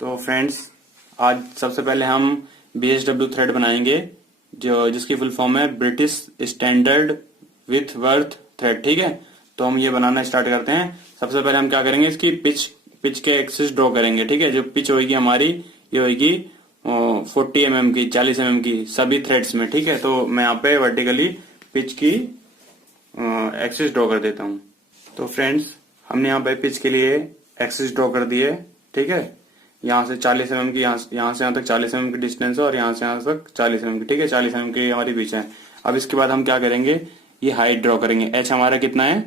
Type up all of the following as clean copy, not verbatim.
तो फ्रेंड्स, आज सबसे पहले हम BSW थ्रेड बनाएंगे जो जिसकी फुल फॉर्म है British standard with worth thread. ठीक है, तो हम ये बनाना स्टार्ट करते हैं। सबसे पहले हम क्या करेंगे, इसकी पिच पिच के एक्सिस ड्रॉ करेंगे। ठीक है, जो पिच होगी हमारी ये होगी 40 mm की, 40 mm की सभी थ्रेड्स में। ठीक है, तो मैं यहाँ पे वर्टिकली पिच की एक्सिस ड्रॉ कर देता हूँ। तो फ्रेंड्स, हमने यहाँ पे पिच के लिए एक्सिस ड्रॉ कर दी है। ठीक है, यहाँ से 40 mm की, यहाँ से यहाँ तक 40 mm की डिस्टेंस है और यहाँ से यहाँ तक 40 mm की। ठीक है, 40 mm की हमारी पिच है। अब इसके बाद हम क्या करेंगे, ये हाइट ड्रॉ करेंगे। एच हमारा कितना है,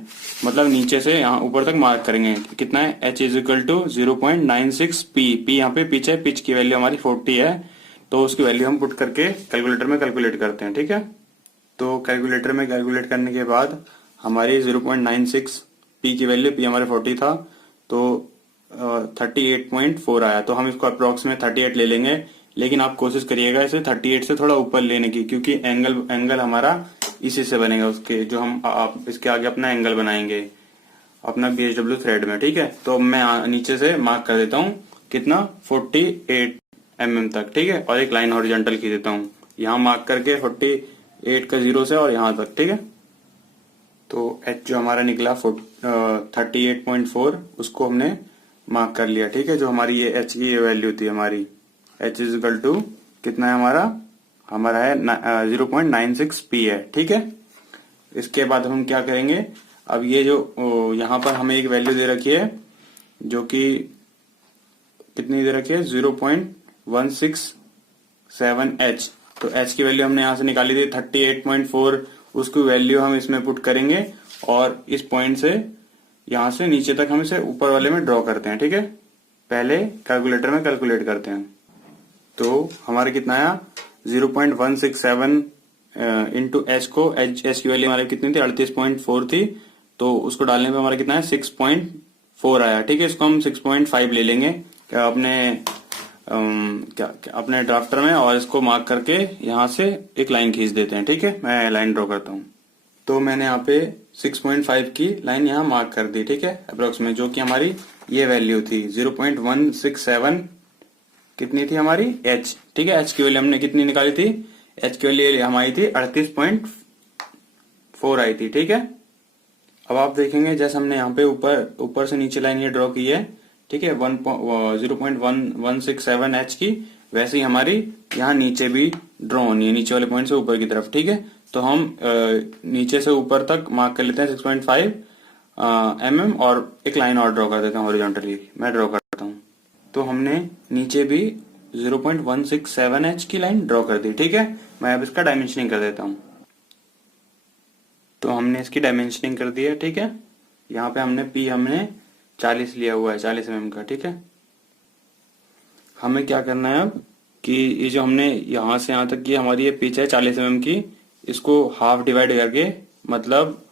मतलब नीचे से यहाँ ऊपर तक मार्क करेंगे कितना है। H is equal to 0.96 P. P यहाँ पे पिच है, पिच की वैल्यू हमारी 40 है, तो उसकी वैल्यू हम पुट करके कैलकुलेटर में कैलकुलेट करते हैं। ठीक है, तो कैलकुलेटर में कैलकुलेट करने के बाद हमारी 0.96 पी की वैल्यू, पी हमारे 40 था, तो 38.4 आया। तो हम इसको अप्रोक्स में 38 ले लेंगे, लेकिन आप कोशिश करिएगा इसे 38 से थोड़ा ऊपर लेने की, क्योंकि एंगल हमारा इसी से बनेगा उसके, जो हम आप इसके आगे अपना एंगल बनाएंगे अपना BSW थ्रेड में। ठीक है, तो मैं नीचे से मार्क कर देता हूँ कितना, 48 mm तक। ठीक है, और एक लाइन हॉरिजॉन्टल खींच देता हूँ यहाँ मार्क करके 48 का 0 से और यहाँ तक। ठीक है, तो एच जो हमारा निकला 38.4, उसको हमने मार्क कर लिया। ठीक है, जो हमारी ये एच की ये वैल्यू थी हमारी, एच इज इक्वल टू कितना है हमारा है 0.96 पी है। ठीक है, इसके बाद हम क्या करेंगे, अब ये जो यहाँ पर हमें एक वैल्यू दे रखी है जो कि कितनी दे रखी है, 0.167 एच। तो एच की वैल्यू हमने यहाँ से निकाली थी 38.4, उसकी वैल्यू हम इसमें पुट करेंगे और इस पॉइंट से यहाँ से नीचे तक हम इसे ऊपर वाले में ड्रॉ करते हैं। ठीक है, पहले कैलकुलेटर में कैलकुलेट करते हैं। तो हमारे कितना आया, 0.167 इंटू एच को, एच की वैल्यू हमारी कितनी थी, 38.4 थी, तो उसको डालने पे हमारा कितना है, 6.4 आया। ठीक है, इसको हम 6.5 ले लेंगे अपने ड्राफ्टर में, और इसको मार्क करके यहाँ से एक लाइन खींच देते हैं। ठीक है, मैं लाइन ड्रॉ करता हूँ। तो मैंने यहाँ पे 6.5 की लाइन यहाँ मार्क कर दी। ठीक है, अप्रोक्स में, जो कि हमारी ये वैल्यू थी 0.167 कितनी थी हमारी, एच। ठीक है, एच की वैल्यू हमने कितनी निकाली थी, एच की वैल्यू हमारी थी 38.4 आई थी। ठीक है, अब आप देखेंगे जैसे हमने यहाँ पे ऊपर से नीचे लाइन ये ड्रॉ की है, ठीक है, 0.167 एच की, वैसे ही हमारी यहाँ नीचे भी ड्रॉ होनी है, नीचे वाले पॉइंट से ऊपर की तरफ। ठीक है, तो हम नीचे से ऊपर तक मार्क कर लेते हैं 6.5 mm और एक लाइन और ड्रॉ कर देते हैं हॉरिजॉन्टली। मैं ड्रॉ करता हूँ, तो हमने नीचे भी 0.167 एच की लाइन ड्रॉ कर दी। ठीक है, मैं अब इसका डायमेंशनिंग कर देता हूँ। तो हमने इसकी डायमेंशनिंग कर दी है। ठीक है, यहाँ पे हमने 40 लिया हुआ है, 40 mm का। ठीक है, हमें क्या करना है अब कि ये जो हमने यहाँ से यहाँ तक की हमारी ये पिच है 40 mm की, इसको हाफ डिवाइड करके, मतलब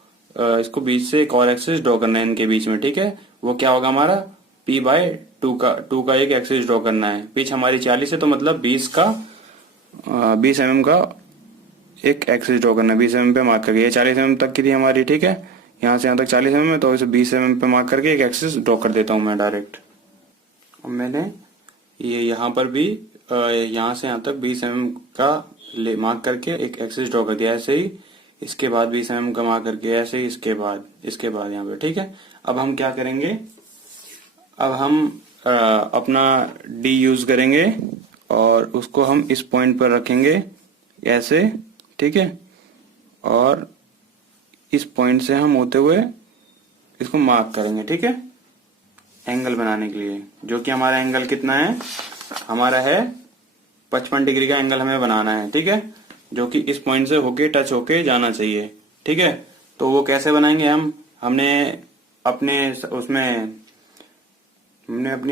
इसको बीच से एक और एक्सिस ड्रॉ करना है इनके बीच में। ठीक है, वो क्या होगा हमारा, p/2 का एक एक्सिस ड्रॉ करना है। पिच हमारी 40 है, तो मतलब 20 mm का एक एक्सिस ड्रॉ करना है, 20 mm पे मार्क करके। ये 40 mm तक की थी हमारी। ठीक है, यहाँ से यहाँ तक 40 mm है, तो इसे 20 mm पे मार्क करके एक एक्सिस ड्रॉ कर देता हूँ मैं डायरेक्ट। अब मैंने ये यहाँ पर भी यहाँ से यहाँ तक 20 mm का मार्क करके एक एक्सिस ड्रॉ कर दिया, ऐसे ही इसके बाद 20 mm का मार्क करके, ऐसे ही इसके बाद यहाँ पे। ठीक है, अब हम क्या करेंगे, अब हम अपना डी यूज करेंगे और उसको हम इस पॉइंट पर रखेंगे ऐसे। ठीक है, और इस पॉइंट से हम होते हुए इसको मार्क करेंगे। ठीक है, एंगल बनाने के लिए, जो कि हमारा एंगल कितना है, हमारा है 55 डिग्री का एंगल हमें बनाना है। ठीक है, जो कि इस पॉइंट से होके टच होके जाना चाहिए। ठीक है, तो वो कैसे बनाएंगे हमने अपनी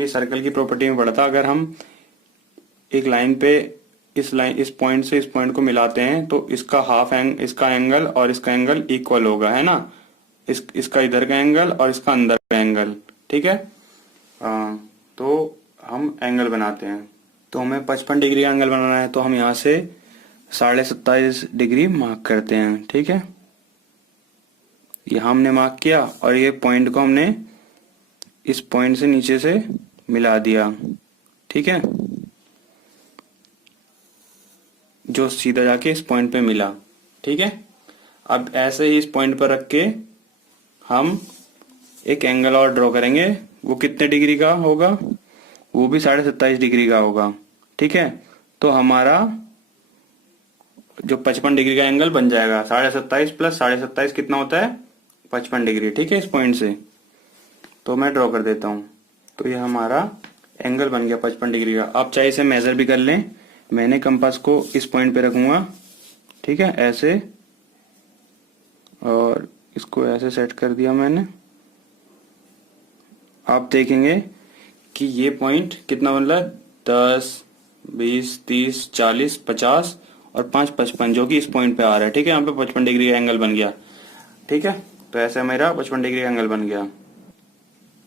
सर्कल की प्रॉपर्टी में पढ़ा था, अगर हम एक लाइन पे इस पॉइंट से इस पॉइंट को मिलाते हैं, तो इसका एंगल और इसका एंगल इक्वल होगा, है ना, इसका इधर का एंगल और इसका अंदर का एंगल। ठीक है, तो हम एंगल बनाते हैं। तो हमें 55 डिग्री का एंगल बनाना है, तो हम यहाँ से 27.5 डिग्री मार्क करते हैं। ठीक है, यहाँ हमने मार्क किया और ये पॉइंट को हमने इस पॉइंट से नीचे से मिला दिया। ठीक है, जो सीधा जाके इस पॉइंट पे मिला। ठीक है, अब ऐसे ही इस पॉइंट पर रख के हम एक एंगल और ड्रॉ करेंगे। वो कितने डिग्री का होगा? वो भी 27.5 डिग्री का होगा। ठीक है, तो हमारा जो 55 डिग्री का एंगल बन जाएगा। 27.5 प्लस 27.5 कितना होता है? 55 डिग्री। ठीक है, इस पॉइंट से तो मैं ड्रॉ कर देता हूं। तो ये हमारा एंगल बन गया 55 डिग्री का। आप चाहे इसे मेजर भी कर लें। मैंने कंपास को इस पॉइंट पे रखूंगा। ठीक है, ऐसे, और इसको ऐसे सेट कर दिया मैंने। आप देखेंगे कि ये पॉइंट कितना बन रहा है? 10, 20, 30, 40, 50 और 5 55, जो कि इस पॉइंट पे आ रहा है। ठीक है, यहाँ पे 55 डिग्री का एंगल बन गया। ठीक है, तो ऐसे मेरा 55 डिग्री का एंगल बन गया।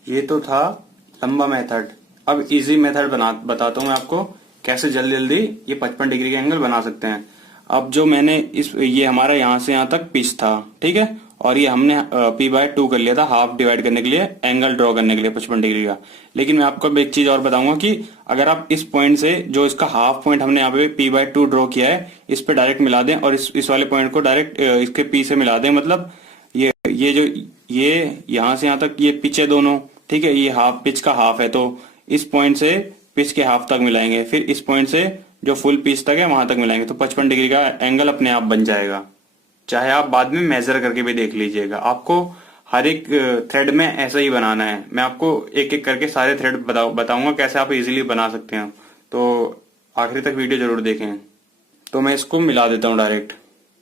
ये तो था लंबा मेथड। अब इजी मेथड बताता हूँ मैं आपको कैसे जल्दी जल्दी ये 55 डिग्री का एंगल बना सकते हैं। अब जो मैंने ये हमारा यहाँ से यहाँ तक पिच था। ठीक है, और ये हमने p/2 कर लिया था हाफ डिवाइड करने के लिए, एंगल ड्रॉ करने के लिए 55 डिग्री का। लेकिन मैं आपको एक चीज और बताऊंगा कि अगर आप इस पॉइंट से जो इसका हाफ पॉइंट हमने यहाँ पे p/2 ड्रॉ किया है, इस पे डायरेक्ट मिला दें और इस वाले पॉइंट को डायरेक्ट इसके p से मिला दें, मतलब ये जो ये यहाँ से यहाँ तक ये पिच है दोनों। ठीक है, ये हाफ पिच का हाफ है, तो इस पॉइंट से पिच के हाफ तक मिलाएंगे, फिर इस पॉइंट से जो फुल पिच तक है वहां तक मिलाएंगे, तो 55 डिग्री का एंगल अपने आप बन जाएगा। चाहे आप बाद में मेजर करके भी देख लीजिएगा। आपको हर एक थ्रेड में ऐसा ही बनाना है। मैं आपको एक एक करके सारे थ्रेड बताऊंगा कैसे आप इजीली बना सकते हैं, तो आखिरी तक वीडियो जरूर देखें। तो मैं इसको मिला देता हूँ डायरेक्ट।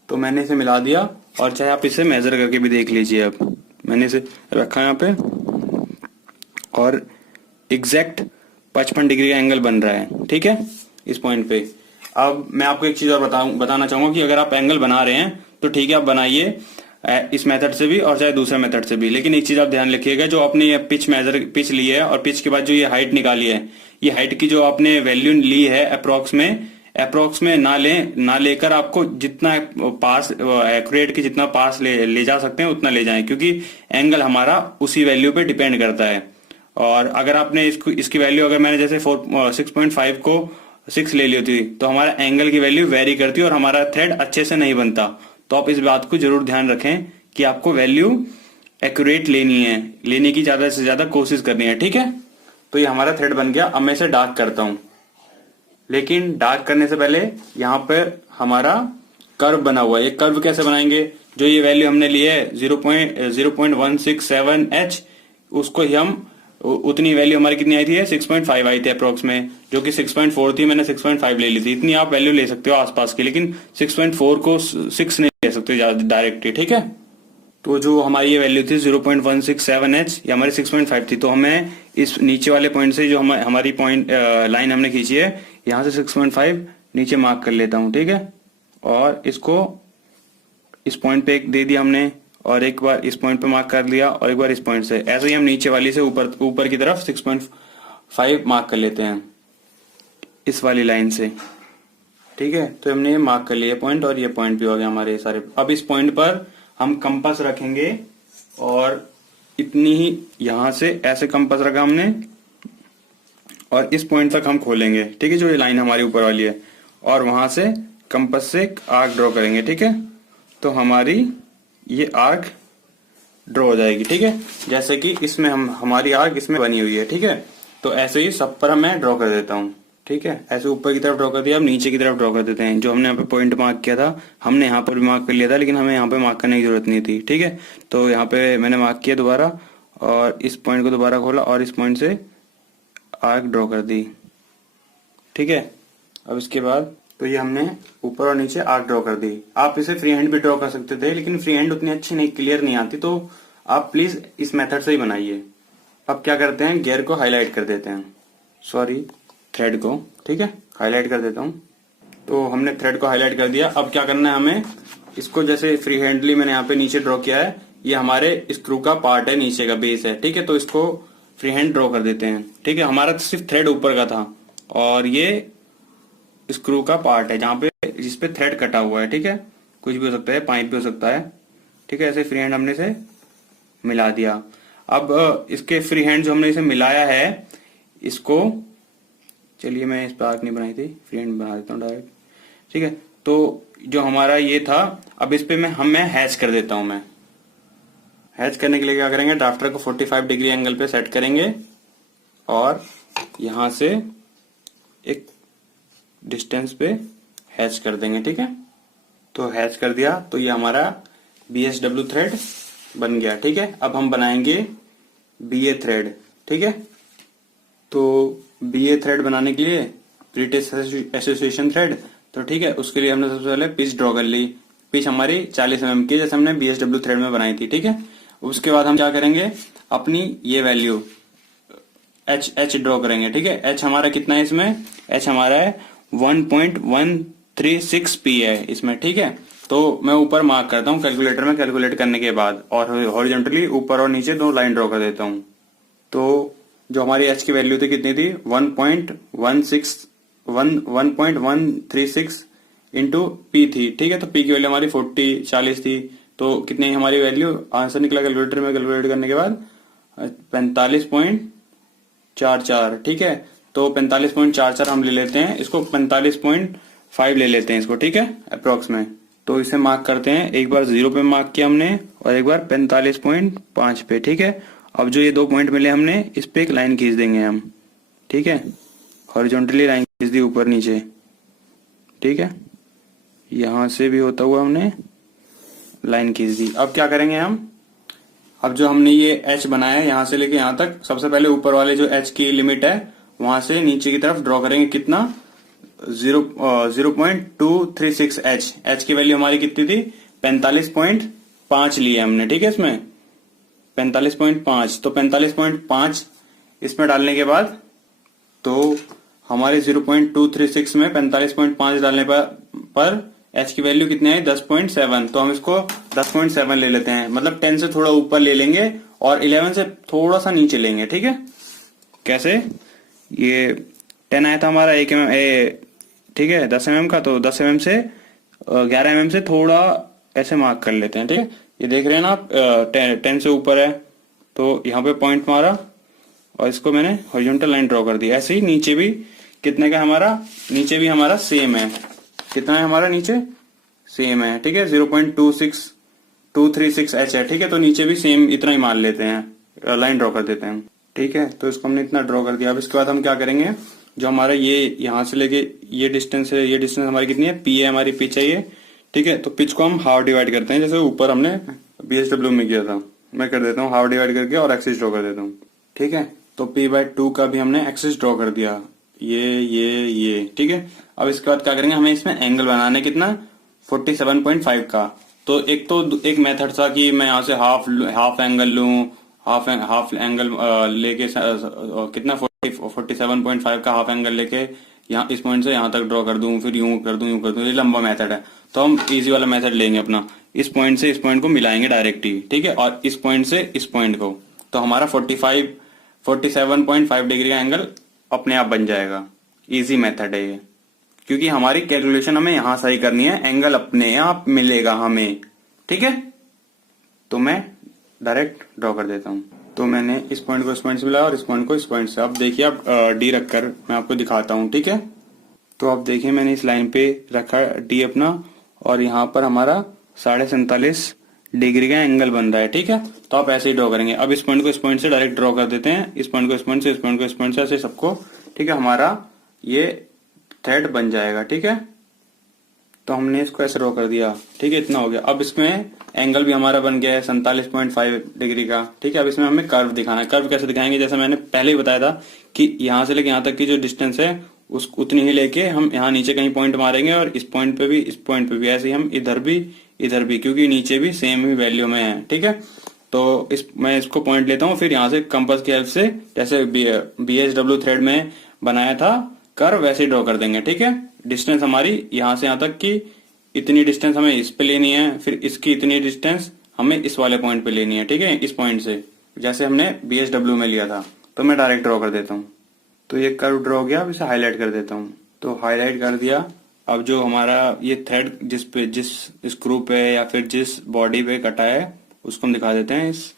तो मैंने इसे मिला दिया, और चाहे आप इसे मेजर करके भी देख लीजिए। अब मैंने इसे रखा यहाँ पे और एग्जैक्ट 55 डिग्री का एंगल बन रहा है। ठीक है, इस पॉइंट पे। अब मैं आपको एक चीज और बताना चाहूंगा कि अगर आप एंगल बना रहे हैं तो ठीक है, आप बनाइए इस मेथड से भी और चाहे दूसरे मेथड से भी। लेकिन एक चीज आप ध्यान रखिएगा, जो आपने ये पिच ली है और पिच के बाद जो ये हाइट निकाली है, ये हाइट की जो आपने वैल्यू ली है अप्रोक्स में ना लेकर आपको जितना पास एक्यूरेट की जितना पास ले जा सकते हैं उतना ले जाएं, क्योंकि एंगल हमारा उसी वैल्यू पे डिपेंड करता है। और अगर आपने इसकी वैल्यू, अगर मैंने जैसे 6.5 को 6 ले ली होती तो हमारा एंगल की वैल्यू वेरी करती और हमारा थ्रेड अच्छे से नहीं बनता। तो आप इस बात को जरूर ध्यान रखें कि आपको वैल्यू एक्यूरेट लेने की ज्यादा से ज्यादा कोशिश करनी है। ठीक है, तो ये हमारा थ्रेड बन गया। अब मैं इसे डार्क करता हूं, लेकिन डार्क करने से पहले यहाँ पर हमारा कर्व बना हुआ है। ये कर्व कैसे बनाएंगे? जो ये वैल्यू हमने ली है 0.167H, उसको ही हम उतनी वैल्यू हमारी कितनी आई थी? 6.5 आई थी अप्रोक्स में, जो कि 6.4 थी। मैंने 6.5 ले ली थी। इतनी आप वैल्यू ले सकते हो आसपास की, लेकिन 6.4 को 6 नहीं ले सकते डायरेक्टली। ठीक है, तो जो हमारी ये वैल्यू थी 0.167H, ये हमारी 6.5 थी। तो हमें इस नीचे वाले पॉइंट से जो हमारी पॉइंट लाइन हमने खींची है, यहाँ से 6.5 नीचे मार्क कर लेता हूँ। ठीक है, और इसको इस पॉइंट पे एक दे दिया हमने, और एक बार इस पॉइंट पे मार्क कर लिया, और एक बार इस पॉइंट से। ऐसे ही हम नीचे वाली से ऊपर की तरफ 6.5 मार्क कर लेते हैं इस वाली लाइन से। ठीक है, तो हमने ये मार्क कर लिया पॉइंट, और ये पॉइंट भी हो गया हमारे सारे। अब इस पॉइंट पर हम कंपास रखेंगे, और इतनी ही यहां से ऐसे कंपास रखा हमने, और इस पॉइंट तक हम खोलेंगे। ठीक है, जो ये लाइन हमारी ऊपर वाली है, और वहां से कंपास से एक आर्क ड्रॉ करेंगे। ठीक है, तो हमारी ये आर्क ड्रॉ हो जाएगी। ठीक है, जैसे कि इसमें हमारी आर्क इसमें बनी हुई है। ठीक है, तो ऐसे ही सब पर मैं ड्रॉ कर देता हूँ। ठीक है, ऐसे ऊपर की तरफ ड्रॉ कर दिया। अब नीचे की तरफ ड्रॉ कर देते हैं। जो हमने यहाँ पे पॉइंट मार्क किया था, हमने यहाँ पर भी मार्क कर लिया था, लेकिन हमें यहाँ पे मार्क करने की जरूरत नहीं थी। ठीक है, तो यहाँ पे मैंने मार्क किया दोबारा, और इस पॉइंट को दोबारा खोला, और इस पॉइंट से आर्क ड्रॉ कर दी। ठीक है, अब इसके बाद तो ये हमने ऊपर और नीचे आर्क ड्रॉ कर दी। आप इसे फ्री हैंड भी ड्रॉ कर सकते थे, लेकिन फ्री हैंड उतनी अच्छी नहीं, क्लियर नहीं आती, तो आप प्लीज इस मेथड से ही बनाइए। अब क्या करते हैं, गियर को हाईलाइट कर देते हैं, सॉरी थ्रेड को। ठीक है, हाईलाइट कर देता हूं। तो हमने थ्रेड को हाईलाइट कर दिया। अब क्या करना है हमें, इसको जैसे फ्री हैंडली मैंने यहाँ पे नीचे ड्रॉ किया है, ये हमारे स्क्रू का पार्ट है, नीचे का बेस है। ठीक है, तो इसको फ्री हैंड ड्रॉ कर देते हैं। ठीक है, हमारा तो सिर्फ थ्रेड ऊपर का था, और ये स्क्रू का पार्ट है जहां पे जिसपे थ्रेड कटा हुआ है। ठीक है, कुछ भी हो सकता है, पाइप भी हो सकता है। ठीक है, ऐसे फ्री हैंड हमने इसे मिला दिया। अब इसके फ्री हैंड जो हमने इसे मिलाया है, इसको चलिए मैं इस पर आर्क नहीं बनाई थी, फ्री हैंड बना देता हूँ डायरेक्ट। ठीक है, तो जो हमारा ये था, अब इस पे मैं हैच कर देता हूँ। मैं हैच करने के लिए क्या करेंगे, ड्राफ्टर को 45 डिग्री एंगल पे सेट करेंगे और यहां से एक डिस्टेंस पे हैच कर देंगे। ठीक है, तो हैच कर दिया तो ये हमारा BSW थ्रेड बन गया। ठीक है, अब हम बनाएंगे BA थ्रेड। ठीक है, तो BA थ्रेड बनाने के लिए ब्रिटिश एसोसिएशन थ्रेड, तो ठीक है, उसके लिए हमने सबसे पहले पिच ड्रॉ कर ली। पिच हमारी 40 mm की, जैसे हमने BSW थ्रेड में बनाई थी। ठीक है, उसके बाद हम क्या करेंगे, अपनी ये वैल्यू एच ड्रॉ करेंगे। ठीक है, एच हमारा कितना है इसमें, एच हमारा है 1.136 पी है इसमें। ठीक है, तो मैं ऊपर मार्क करता हूँ कैलकुलेटर में, कैलकुलेट करने के बाद, और हॉरिजॉन्टली ऊपर और नीचे 2 लाइन ड्रॉ कर देता हूँ। तो जो हमारी एच की वैल्यू थी कितनी थी, 1.136 इंटू पी थी। ठीक है, तो पी की वैल्यू हमारी 40 थी, तो कितनी हमारी वैल्यू आंसर निकला कैलकुलेटर में, कैलकुलेट करने के बाद 45.44। ठीक है, तो 45.44 हम ले लेते हैं, इसको 45.5 ले लेते हैं इसको। ठीक है, अप्रोक्स में। तो इसे मार्क करते हैं, एक बार 0 पे मार्क किया हमने और एक बार 45.5 पे। ठीक है, अब जो ये 2 पॉइंट मिले हमने, इस पे एक लाइन खींच देंगे हम। ठीक है, हॉरिजॉन्टली लाइन खींच दी ऊपर नीचे। ठीक है, यहां से भी होता हुआ हमने लाइन खींच दी। अब क्या करेंगे हम, अब जो हमने ये एच बनाया है यहां से लेके यहां तक, सबसे पहले ऊपर वाले जो एच की लिमिट है वहां से नीचे की तरफ ड्रॉ करेंगे। कितना, 0.236 एच की वैल्यू हमारी कितनी थी, 45.5 ली है हमने। ठीक है, इसमें 45.5, तो 45.5 इसमें डालने के बाद, तो हमारे 0.236 में 45.5 डालने पर एच की वैल्यू कितनी आई, 10.7। तो हम इसको 10.7 ले लेते हैं, मतलब 10 से थोड़ा ऊपर ले लेंगे और 11 से थोड़ा सा नीचे लेंगे। ठीक है, कैसे, ये 10 आया था हमारा 1 mm, ठीक है 10 mm का, तो 10 mm से 11 mm से थोड़ा ऐसे मार्क कर लेते हैं। ठीक है, ये देख रहे हैं ना आप, 10 से ऊपर है, तो यहाँ पे पॉइंट मारा और इसको मैंने हॉरिजॉन्टल लाइन ड्रॉ कर दी। ऐसे ही नीचे भी कितने का हमारा, नीचे भी हमारा सेम है, कितना है हमारा नीचे, सेम है। ठीक है, 0.236 एच है। ठीक है, तो नीचे भी सेम इतना ही मान लेते हैं, लाइन ड्रॉ कर देते हैं। ठीक है, तो इसको हमने इतना ड्रॉ कर दिया। अब इसके बाद हम क्या करेंगे, जो हमारा ये यहां से लेके ये डिस्टेंस है, ये डिस्टेंस हमारी कितनी है, पी है, हमारी पिच है ये। ठीक है, तो पिच को हम हाफ डिवाइड करते हैं, जैसे ऊपर हमने BSW में किया था। मैं कर देता हूँ हाफ डिवाइड करके और एक्सिस ड्रॉ कर देता हूँ। ठीक है, तो P/2 का भी हमने एक्सिस ड्रॉ कर दिया, ये। ठीक है, अब इसके बाद क्या करेंगे, हमें इसमें एंगल बनाना है, कितना, 47.5 का। तो एक मेथड था कि मैं यहाँ से हाफ एंगल लूं, हाफ एंगल लेके कितना 47.5 का हाफ एंगल लेके यहाँ इस पॉइंट से यहाँ तक ड्रॉ कर दूं, फिर यूं कर दूं, ये लंबा मेथड है। तो हम इजी वाला मेथड लेंगे अपना, इस पॉइंट से इस पॉइंट को मिलाएंगे डायरेक्ट ही। ठीक है, और इस पॉइंट से इस पॉइंट को, तो हमारा 47.5 डिग्री का एंगल अपने आप बन जाएगा। इजी मेथड है ये, क्योंकि हमारी कैलकुलेशन हमें यहां सही करनी है, एंगल अपने आप मिलेगा हमें। ठीक है, तो मैं डायरेक्ट ड्रॉ कर देता हूं। तो मैंने इस पॉइंट को इस पॉइंट से मिलाया और इस पॉइंट को इस पॉइंट से। अब देखिए, अब डी रखकर मैं आपको दिखाता हूं। ठीक है, तो अब देखिए मैंने इस लाइन पे रखा डी अपना, और यहाँ पर हमारा 47.5 डिग्री का एंगल बन रहा है। ठीक है, तो आप ऐसे ही ड्रॉ करेंगे। अब इस पॉइंट को इस पॉइंट से डायरेक्ट ड्रॉ कर देते हैं, इस पॉइंट को इस पॉइंट से, इस पॉइंट को इस पॉइंट से, ऐसे सबको। ठीक है, हमारा ये थ्रेड बन जाएगा। ठीक है, तो हमने इसको ऐसे ड्रॉ कर दिया। ठीक है, इतना हो गया। अब इसमें एंगल भी हमारा बन गया है 47.5 डिग्री का। ठीक है, अब इसमें हमें कर्व दिखाना है। कर्व कैसे दिखाएंगे, जैसे मैंने पहले ही बताया था कि यहां से लेके यहां तक की जो डिस्टेंस है उस उतनी ही लेके हम यहाँ नीचे कहीं पॉइंट मारेंगे, और इस पॉइंट पे भी, इस पॉइंट पे भी, ऐसे ही हम इधर भी, क्योंकि नीचे भी सेम ही वैल्यू में है। ठीक है, तो मैं इसको पॉइंट लेता हूँ, फिर यहाँ से कंपास की हेल्प से, जैसे BSW थ्रेड में बनाया था कर्व, वैसे ड्रॉ कर देंगे। ठीक है, डिस्टेंस हमारी यहाँ से यहाँ तक की इतनी डिस्टेंस हमें इस पे लेनी है, फिर इसकी इतनी डिस्टेंस हमें इस वाले पॉइंट पे लेनी है। ठीक है, इस पॉइंट से, जैसे हमने BSW में लिया था। तो मैं डायरेक्ट ड्रॉ कर देता हूँ। तो ये कर्व ड्रॉ हो गया, अब इसे हाईलाइट कर देता हूँ। तो हाईलाइट कर दिया। अब जो हमारा ये थ्रेड जिस स्क्रू पे या फिर जिस बॉडी पे कटा है उसको हम दिखा देते हैं, इस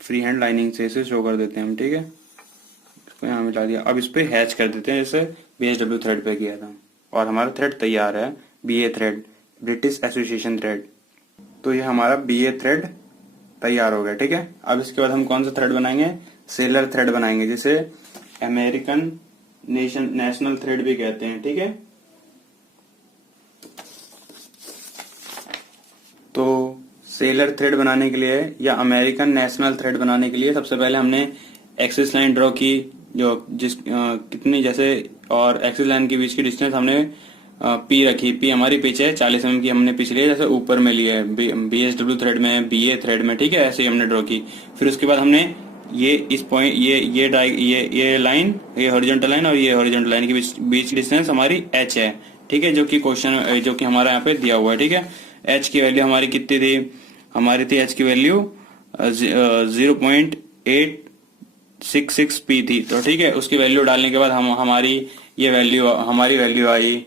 फ्री हैंड लाइनिंग से इसे शो कर देते हैं हम। ठीक है, इसको इसको यहाँ मिला दिया। अब इस पे हैच कर देते हैं जैसे BHW थ्रेड पे किया था, और हमारा थ्रेड तैयार है, BA thread, British association thread. तो ये हमारा BA थ्रेड तैयार हो गया, ठीक है। अब इसके बाद हम कौन सा थ्रेड बनाएंगे, सेलर थ्रेड बनाएंगे, जिसे अमेरिकन नेशनल थ्रेड भी कहते हैं, ठीक है। तो सेलर थ्रेड बनाने के लिए या अमेरिकन नेशनल थ्रेड बनाने के लिए सबसे पहले हमने एक्सिस लाइन ड्रॉ की, जो कितनी जैसे, और एक्सिस लाइन के बीच की डिस्टेंस हमने पी रखी। पी हमारी पिच है 40 mm की, हमने पिच ली है जैसे ऊपर में ली है BHW थ्रेड में, BA थ्रेड में, ठीक है। ऐसे ही हमने ड्रॉ की। फिर उसके बाद हमने ये इस पॉइंट ये लाइन, ये हॉरिजॉन्टल लाइन और ये हॉरिजॉन्टल लाइन के बीच डिस्टेंस हमारी h है, ठीक है, जो कि क्वेश्चन जो कि हमारा यहाँ पे दिया हुआ है, ठीक है। h की वैल्यू हमारी कितनी थी, हमारी थी h की वैल्यू 0.866 p थी। तो ठीक है, उसकी वैल्यू डालने के बाद हमारी वैल्यू आई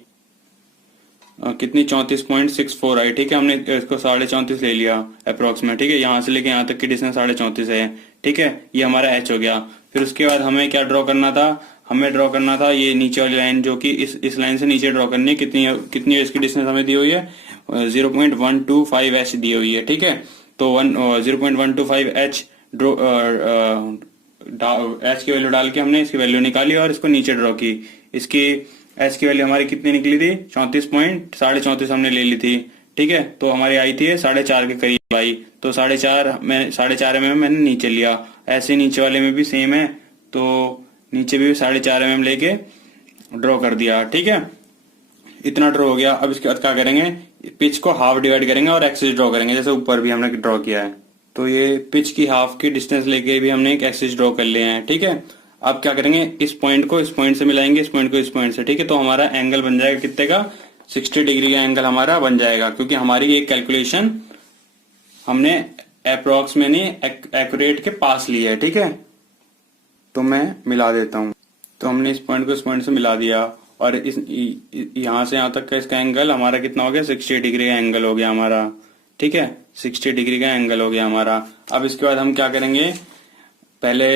कितनी, 34.64 आई, ठीक है। हमने इसको 34.5 ले लिया अप्रोक्सीमेट, ठीक है। यहाँ से लेके यहाँ तक की डिस्टेंस 34.5 है, ठीक है। ये हमारा h हो गया। फिर उसके बाद हमें क्या ड्रॉ करना था, हमें ड्रॉ करना था ये नीचे वाली लाइन, जो कि इस लाइन से नीचे ड्रॉ करनी है। कितनी इसकी डिस्टेंस हमें दी हुई है, 0.125 h दी हुई है, ठीक है। तो 0.125 h ड्रॉ h की वैल्यू डाल के हमने इसकी वैल्यू निकाली और इसको नीचे ड्रॉ की। इसकी h की वैल्यू हमारी कितनी निकली थी, 34.34 हमने ले ली थी, ठीक है। तो हमारी आई थी 4.5 के करीब आई। तो 4.5 mm मैंने नीचे लिया। ऐसे नीचे वाले में भी सेम है, तो नीचे भी 4.5 mm लेके ड्रॉ कर दिया, ठीक है। इतना ड्रॉ हो गया। अब इसके बाद क्या करेंगे, पिच को हाफ डिवाइड करेंगे और एक्सिस ड्रॉ करेंगे, जैसे ऊपर भी हमने ड्रॉ किया है। तो ये पिच की हाफ की डिस्टेंस लेके भी हमने एक एक्सिस ड्रॉ कर लिए हैं, ठीक है। अब क्या करेंगे, इस पॉइंट को इस पॉइंट से मिलाएंगे, इस पॉइंट को इस पॉइंट से, ठीक है। तो हमारा एंगल बन जाएगा कितने का, 60 डिग्री का एंगल हमारा बन जाएगा, क्योंकि हमारी ये कैलकुलेशन हमने अप्रोक्स में नहीं एक्यूरेट के पास ली है, ठीक है। तो मैं मिला देता हूं। तो हमने इस पॉइंट को इस पॉइंट से मिला दिया, और इस यहां से यहां तक का इसका एंगल हमारा कितना हो गया, 60 डिग्री का एंगल हो गया हमारा, ठीक है। 60 डिग्री का एंगल हो गया हमारा। अब इसके बाद हम क्या करेंगे, पहले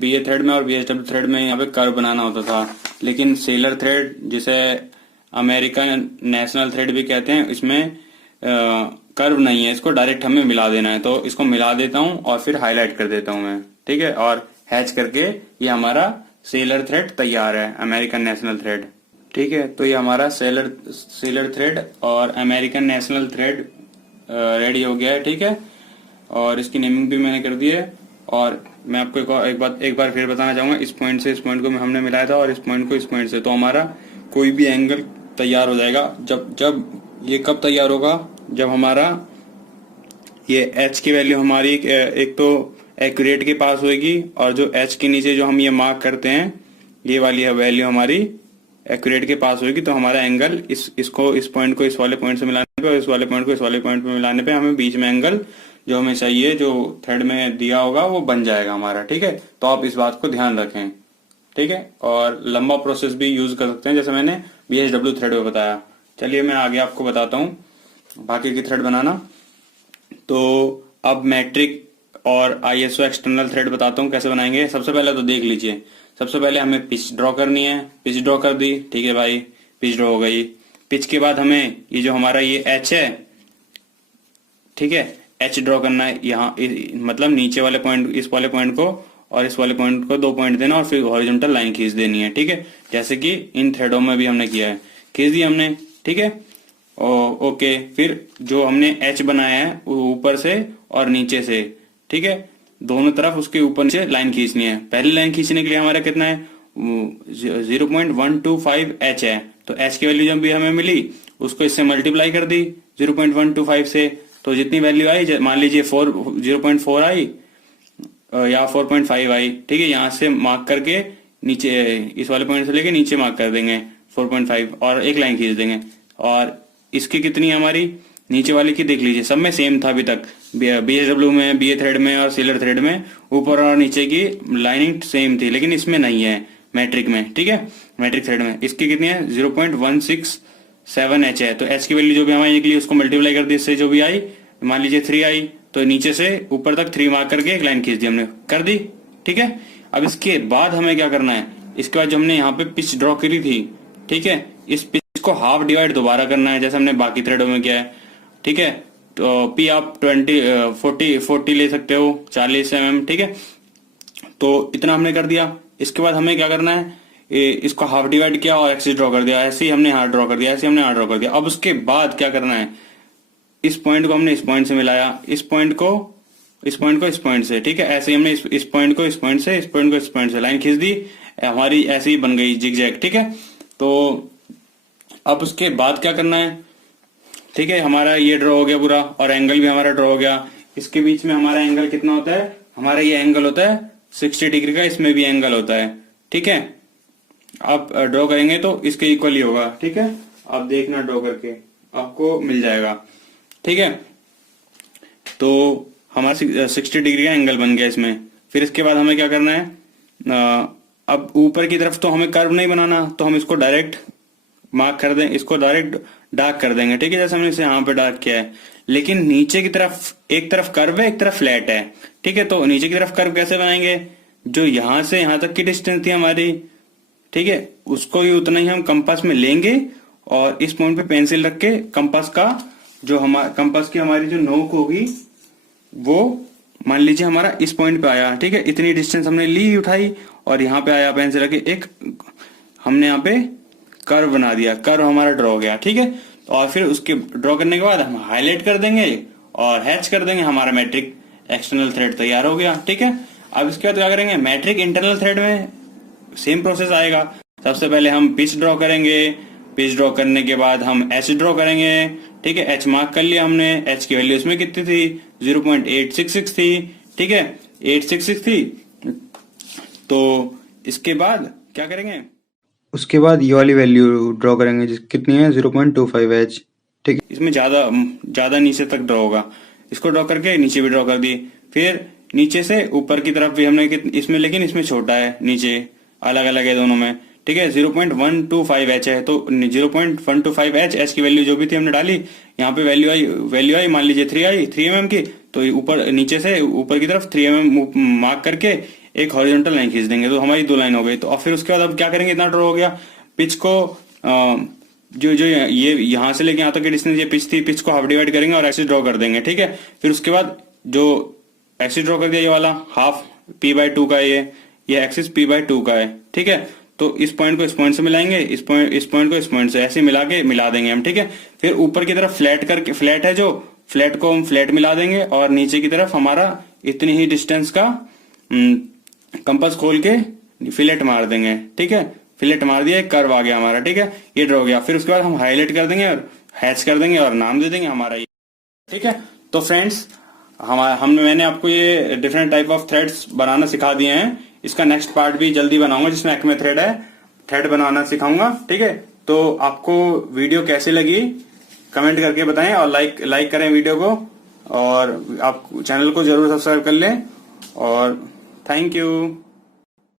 BA थ्रेड में और BHW थ्रेड में यहाँ पे कर्व बनाना होता था, लेकिन सेलर थ्रेड, जिसे अमेरिकन नेशनल थ्रेड भी कहते हैं, इसमें कर्व नहीं है, इसको डायरेक्ट हमें मिला देना है। तो इसको मिला देता हूँ और फिर हाईलाइट कर देता हूँ मैं, ठीक है। और हैच करके ये हमारा सेलर थ्रेड तैयार है, अमेरिकन नेशनल थ्रेड, ठीक है। तो ये हमारा सेलर थ्रेड और अमेरिकन नेशनल थ्रेड रेडी हो गया है, ठीक है। और इसकी नेमिंग भी मैंने कर दी है। और मैं आपको एक बार फिर बताना चाहूंगा, इस पॉइंट से इस पॉइंट को हमने मिलाया था और इस पॉइंट को इस पॉइंट से। तो हमारा कोई भी एंगल तैयार हो जाएगा जब ये कब तैयार होगा, जब हमारा ये h की वैल्यू हमारी एक तो एक्यूरेट के पास होगी, और जो h के नीचे जो हम ये मार्क करते हैं, ये वाली वैल्यू हमारी एक्यूरेट के पास होगी। तो हमारा एंगल इसको इस पॉइंट को इस वाले पॉइंट से मिलाने पे और इस वाले पॉइंट को इस वाले पॉइंट पे मिलाने पे हमें बीच में एंगल जो हमें चाहिए, जो थ्रेड में दिया होगा, वो बन जाएगा हमारा, ठीक है। तो आप इस बात को ध्यान रखें, ठीक है। और लंबा प्रोसेस भी यूज कर सकते हैं, जैसे मैंने BHW थ्रेड में बताया। चलिए मैं आगे आपको बताता हूँ बाकी की थ्रेड बनाना। तो अब मैट्रिक और ISO एक्सटर्नल थ्रेड बताता हूँ कैसे बनाएंगे। सबसे पहले तो देख लीजिए, सबसे पहले हमें पिच ड्रॉ करनी है। पिच ड्रॉ कर दी, ठीक है भाई, पिच ड्रॉ हो गई। पिच के बाद हमें ये जो हमारा ये h है, ठीक है, h ड्रॉ करना है यहाँ, मतलब नीचे वाले पॉइंट, इस वाले पॉइंट को और इस वाले पॉइंट को 2 पॉइंट देना, और फिर हॉरिजॉन्टल लाइन खींच देनी है, ठीक है। जैसे कि इन थ्रेडों में भी हमने किया है, खींच दी हमने, ठीक है। ओके, फिर जो हमने h बनाया है ऊपर से और नीचे से, ठीक है, दोनों तरफ उसके ऊपर नीचे लाइन खींचनी है। पहली लाइन खींचने के लिए हमारा कितना है, 0.125 h है। तो h की वैल्यू जब भी हमें मिली, उसको इससे मल्टीप्लाई कर दी 0.125 से। तो जितनी वैल्यू आई, मान लीजिए 0.4 आई या 4.5 आई, ठीक है। यहाँ से मार्क करके नीचे, इस वाले पॉइंट से लेके नीचे मार्क कर देंगे 4.5 और एक लाइन खींच देंगे। और इसकी कितनी है हमारी, नीचे वाले की देख लीजिए, सब में सेम था अभी तक, BHW में, BA थ्रेड में और सेलर थ्रेड में ऊपर और नीचे की लाइनिंग सेम थी, लेकिन इसमें नहीं है, मैट्रिक में, ठीक है, मैट्रिक थ्रेड में। इसकी कितनी है, 0.167 h है। तो h की वैल्यू जो भी हमारी निकली, उसको मल्टीप्लाई कर दी, इससे जो भी आई, मान लीजिए 3 आई, तो नीचे से ऊपर तक 3 मार्क करके एक लाइन खींच दी हमने, कर दी, ठीक है। अब इसके बाद हमें क्या करना है, इसके बाद जो हमने यहाँ पे पिच ड्रॉ करी थी, ठीक है, इस पिच को हाफ डिवाइड दोबारा करना है जैसे हमने बाकी थ्रेडों में किया है, ठीक है। तो पी आप 40 ले सकते हो, 40 mm, ठीक है। तो इतना हमने कर दिया। इसके बाद हमें क्या करना है, इसको हाफ डिवाइड किया और एक्सिस ड्रॉ कर दिया, ऐसे ही हमने यहाँ ड्रॉ कर दिया, ऐसे हमने यहाँ ड्रॉ कर दिया। अब उसके बाद क्या करना है, इस पॉइंट को हमने इस पॉइंट से मिलाया, इस पॉइंट को इस पॉइंट से, ठीक है। ऐसे ही हमने इस पॉइंट को इस पॉइंट से, इस पॉइंट को इस पॉइंट से लाइन खींच दी, हमारी ऐसे ही बन गई जिगजैग, ठीक है। तो अब उसके बाद क्या करना है, ठीक है, हमारा ये ड्रॉ हो गया पूरा और एंगल भी हमारा ड्रॉ हो गया। इसके बीच में हमारा एंगल कितना होता है, हमारा ये एंगल होता है 60 डिग्री का, इसमें भी एंगल होता है, ठीक है। आप ड्रॉ करेंगे तो इसके इक्वल ही होगा, ठीक है। आप देखना ड्रॉ करके आपको मिल जाएगा, ठीक है। तो हमारा 60 डिग्री का एंगल बन गया इसमें। फिर इसके बाद हमें क्या करना है, अब ऊपर की तरफ तो हमें कर्व नहीं बनाना, तो हम इसको डायरेक्ट मार्क कर दें, इसको डायरेक्ट डार्क कर देंगे, ठीक है, जैसे हमने इसे यहाँ पे डार्क किया है। लेकिन नीचे की तरफ एक तरफ कर्व है, एक तरफ फ्लैट है, ठीक है। तो नीचे की तरफ कर्व कैसे बनाएंगे, जो यहां से यहां तक की डिस्टेंस थी हमारी, ठीक है, उसको ही उतना ही हम कंपास में लेंगे और इस पॉइंट पे पेंसिल रख के कंपास का जो कंपास की हमारी जो नोक होगी वो मान लीजिए हमारा इस पॉइंट पे आया, ठीक है। इतनी डिस्टेंस हमने ली उठाई और यहाँ पे आया पेंसिल रख के, एक हमने यहाँ पे कर्व बना दिया, कर्व हमारा ड्रॉ हो गया, ठीक है। और फिर उसके ड्रॉ करने के बाद हम हाईलाइट कर देंगे और हैच कर देंगे, हमारा मैट्रिक एक्सटर्नल थ्रेड तैयार हो गया, ठीक है। अब इसके बाद क्या करेंगे, मैट्रिक इंटरनल थ्रेड में सेम प्रोसेस आएगा। सबसे पहले हम पिच ड्रॉ करेंगे, पिच ड्रॉ करने के बाद हम एच ड्रॉ करेंगे, ठीक है। एच मार्क कर लिया हमने, एच की वैल्यू इसमें कितनी थी, 0.866 थी, ठीक है, 866 थी। तो इसके बाद क्या करेंगे, उसके बाद ये वाली वैल्यू ड्रॉ करेंगे कितनी है, 0.25H, ठीक है। इसमें ज्यादा नीचे तक ड्रॉ होगा, इसको ड्रॉ करके नीचे भी ड्रॉ कर दी। फिर नीचे से ऊपर की तरफ भी हमने इसमें, लेकिन इसमें छोटा है, नीचे अलग अलग है दोनों में, ठीक है। 0.125H है, तो 0.125H, एच की वैल्यू जो भी थी हमने डाली, यहाँ पे वैल्यू आई मान लीजिए 3 mm की, तो ऊपर नीचे से ऊपर की तरफ 3 mm मार्क करके एक हॉरिजॉन्टल लाइन खींच देंगे, तो हमारी 2 लाइन हो गई। तो और फिर उसके बाद अब क्या करेंगे, इतना ड्रॉ हो गया। पिच को जो ये यहाँ से लेके यहाँ तक की डिस्टेंस ये पिच थी, पिच को हाफ डिवाइड करेंगे और एक्सिस ड्रॉ कर देंगे, ठीक है। फिर उसके बाद जो एक्सिस ड्रॉ कर दिया, ये वाला हाफ P/2 का, ये एक्सिस P/2 का है, ठीक है। तो इस पॉइंट को इस पॉइंट से मिलाएंगे, इस पॉइंट को इस पॉइंट से, ऐसे मिला देंगे हम, ठीक है। फिर ऊपर की तरफ फ्लैट है, जो फ्लैट को हम फ्लैट मिला देंगे और नीचे की तरफ हमारा इतनी ही डिस्टेंस का कंपास खोल के फिलेट मार देंगे, ठीक है। फिलेट मार दिया, एक कर्व आ गया हमारा, ठीक है, ये ड्रॉ हो गया। फिर उसके बाद हम हाईलाइट कर देंगे और हैच कर देंगे और नाम दे देंगे हमारा ये, ठीक है। तो फ्रेंड्स, मैंने आपको ये डिफरेंट टाइप ऑफ थ्रेड्स बनाना सिखा दिए हैं। इसका नेक्स्ट पार्ट भी जल्दी बनाऊंगा जिसमें एक्मे थ्रेड है, थ्रेड बनाना सिखाऊंगा, ठीक है। तो आपको वीडियो कैसे लगी कमेंट करके बताएं और लाइक करें वीडियो को, और आप चैनल को जरूर सब्सक्राइब कर लें, और थैंक यू।